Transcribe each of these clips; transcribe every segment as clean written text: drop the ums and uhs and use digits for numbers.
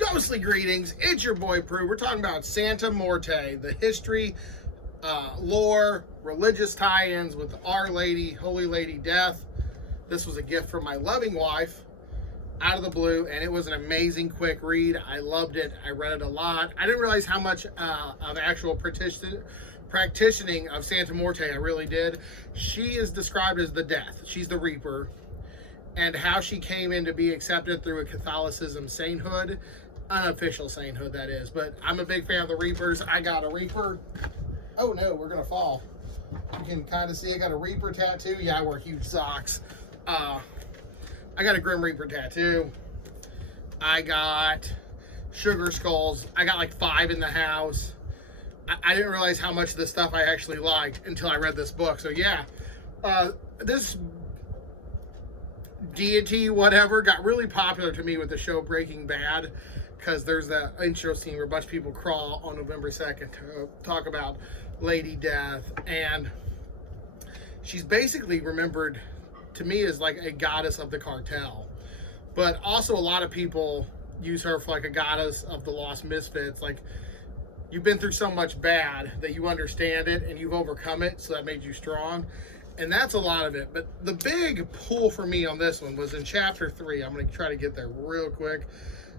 Ghostly greetings, it's your boy Prue. We're talking about Santa Morte, the history, lore, religious tie-ins with Our Lady, Holy Lady Death. This was a gift from my loving wife out of the blue, and it was an amazing quick read. I loved it. I read it a lot. I didn't realize how much of actual practicing of Santa Morte I really did. She is described as the Death. She's the Reaper, and how she came in to be accepted through a Catholicism sainthood, unofficial sainthood that is. But I'm a big fan of the Reapers. I got a Reaper. Oh no, we're gonna fall. You can kind of see I got a Reaper tattoo. Yeah, I wear huge socks. I got a Grim Reaper tattoo. I got sugar skulls. I got like 5 in the house. I didn't realize how much of this stuff I actually liked until I read this book. So yeah, this deity, whatever, got really popular to me with the show Breaking Bad, because there's that intro scene where a bunch of people crawl on November 2nd to talk about Lady Death, and she's basically remembered to me as like a goddess of the cartel, but also a lot of people use her for like a goddess of the lost misfits. Like, you've been through so much bad that you understand it and you've overcome it, so that made you strong. And that's a lot of it. But the big pull for me on this one was in chapter 3. I'm going to try to get there real quick.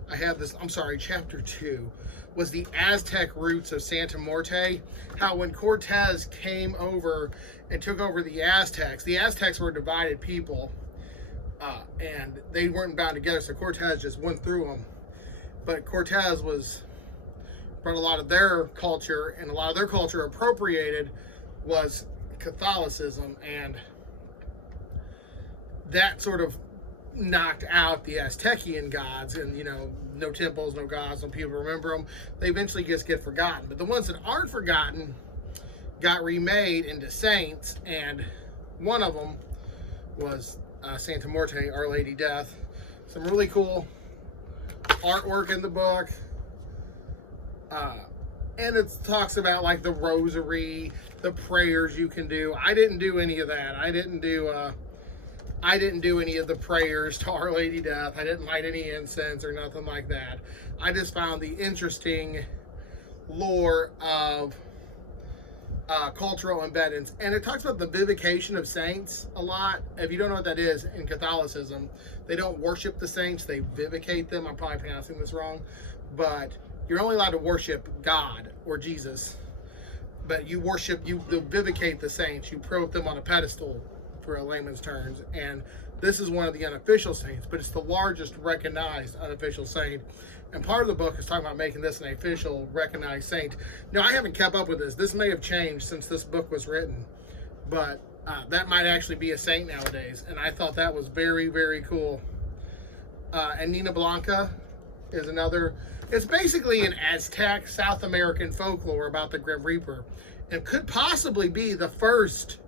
I have this, I'm sorry, chapter 2 was the Aztec roots of Santa Morte. How when Cortez came over and took over the Aztecs were a divided people, and they weren't bound together, so Cortez just went through them. But Cortez brought a lot of their culture, and a lot of their culture appropriated was Catholicism, and that sort of knocked out the Aztecian gods, and no temples, no gods, no people remember them. They eventually just get forgotten, but the ones that aren't forgotten got remade into saints, and one of them was Santa Morte, Our Lady Death. Some really cool artwork in the book, and it talks about like the rosary, the prayers you can do. I didn't do any of that. I didn't do any of the prayers to Our Lady Death. I didn't light any incense or nothing like that. I just found the interesting lore of cultural embeddings. And it talks about the vivification of saints a lot. If you don't know what that is, in Catholicism, they don't worship the saints, they vivicate them. I'm probably pronouncing this wrong, but you're only allowed to worship God or Jesus, but you vivicate the saints. You put them on a pedestal, for a layman's terms, and this is one of the unofficial saints, but it's the largest recognized unofficial saint. And part of the book is talking about making this an official recognized saint. Now, I haven't kept up with this. This may have changed since this book was written, but that might actually be a saint nowadays, and I thought that was very, very cool. And Nina Blanca is another. It's basically an Aztec South American folklore about the Grim Reaper, and could possibly be the first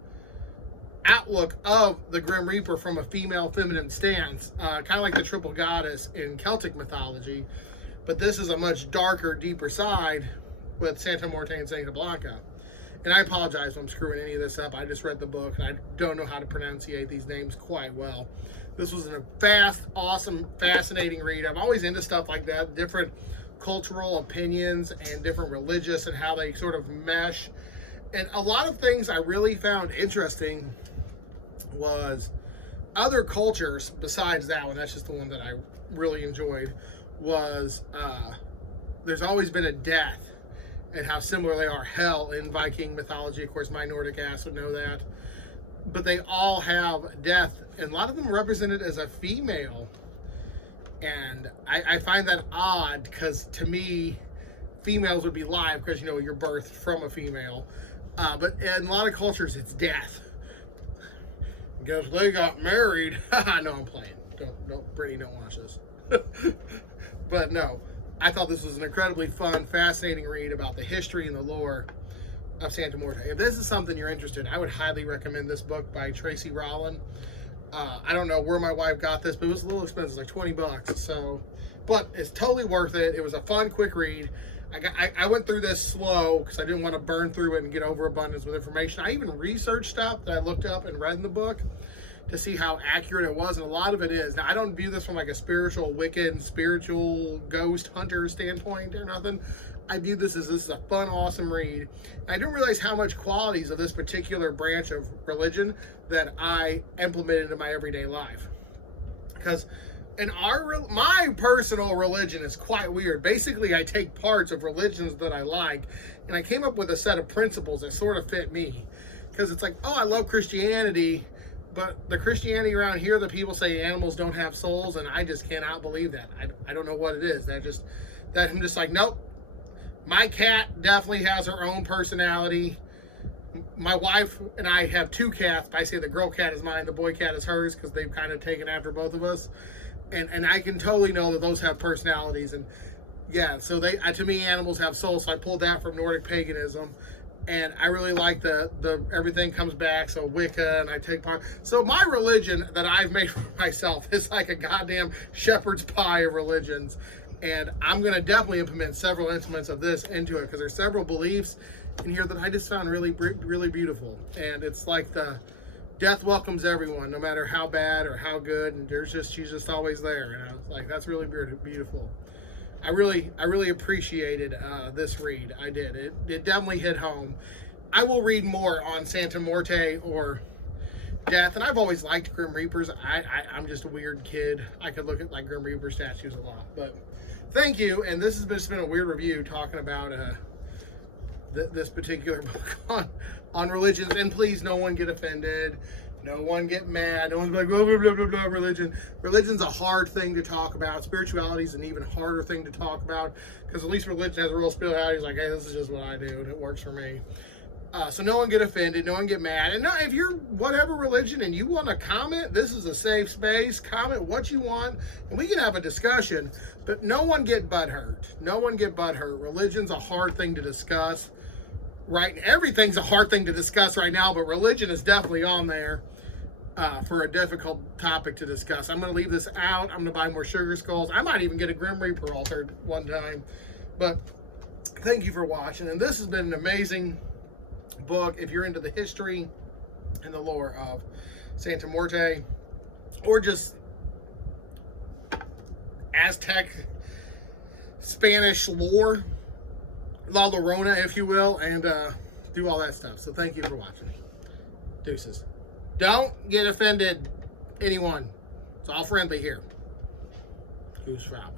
outlook of the Grim Reaper from a female feminine stance, kind of like the triple goddess in Celtic mythology, but this is a much darker, deeper side with Santa Morte and Santa Blanca. And I apologize if I'm screwing any of this up. I just read the book and I don't know how to pronunciate these names quite well. This was a fast, awesome, fascinating read. I'm always into stuff like that, different cultural opinions and different religious and how they sort of mesh. And a lot of things I really found interesting was other cultures besides that one. That's just the one that I really enjoyed. Was there's always been a death, and how similar they are. Hell in Viking mythology, of course, my Nordic ass would know that. But they all have death, and a lot of them represented as a female. And I find that odd, because to me, females would be live, because you're birthed from a female. But in a lot of cultures, it's death. Because they got married. No, I'm playing. Don't, Brittany, don't watch this. But no, I thought this was an incredibly fun, fascinating read about the history and the lore of Santa Morte. If this is something you're interested in, I would highly recommend this book by Tracy Rowland. I don't know where my wife got this, but it was a little expensive, like $20. So, but it's totally worth it. It was a fun, quick read. I went through this slow because I didn't want to burn through it and get overabundance with information. I even researched stuff that I looked up and read in the book. to see how accurate it was, and a lot of it is. Now, I don't view this from like a spiritual Wiccan, spiritual ghost hunter standpoint or nothing. I view this is a fun, awesome read. I didn't realize how much qualities of this particular branch of religion that I implemented in my everyday life. Because in my personal religion is quite weird. Basically, I take parts of religions that I like, and I came up with a set of principles that sort of fit me. Because it's like, oh, I love Christianity, but the Christianity around here, the people say animals don't have souls, and I just cannot believe that. I don't know what it is. That I'm just like, nope. My cat definitely has her own personality. My wife and I have two cats. I say the girl cat is mine, the boy cat is hers, because they've kind of taken after both of us. And I can totally know that those have personalities. And yeah, so to me, animals have souls. So I pulled that from Nordic paganism. And I really like the everything comes back, so Wicca, and I take part. So my religion that I've made for myself is like a goddamn shepherd's pie of religions. And I'm going to definitely implement several elements of this into it, because there's several beliefs in here that I just found really, really beautiful. And it's like the death welcomes everyone, no matter how bad or how good. And she's just always there. And I was like, that's really beautiful. I really appreciated this read. I did. It definitely hit home. I will read more on Santa Morte or death, and I've always liked Grim Reapers. I'm just a weird kid. I could look at like Grim Reaper statues a lot. But thank you, and this has just been a weird review talking about this particular book on religions. And please, no one get offended. No one get mad. No one's like, blah, blah, blah, blah, blah, religion. Religion's a hard thing to talk about. Spirituality is an even harder thing to talk about, because at least religion has a real spirituality. It's like, hey, this is just what I do, and it works for me. So no one get offended. No one get mad. And no, if you're whatever religion and you want to comment, this is a safe space. Comment what you want, and we can have a discussion. But no one get butthurt. No one get butthurt. Religion's a hard thing to discuss. Right? Everything's a hard thing to discuss right now, but religion is definitely on there. For a difficult topic to discuss. I'm going to leave this out. I'm going to buy more sugar skulls. I might even get a Grim Reaper altar one time. But thank you for watching. And this has been an amazing book. If you're into the history and the lore of Santa Morte, or just Aztec, Spanish lore, La Llorona, if you will, and do all that stuff. So thank you for watching. Deuces. Don't get offended, anyone. It's all friendly here. Who's Rob?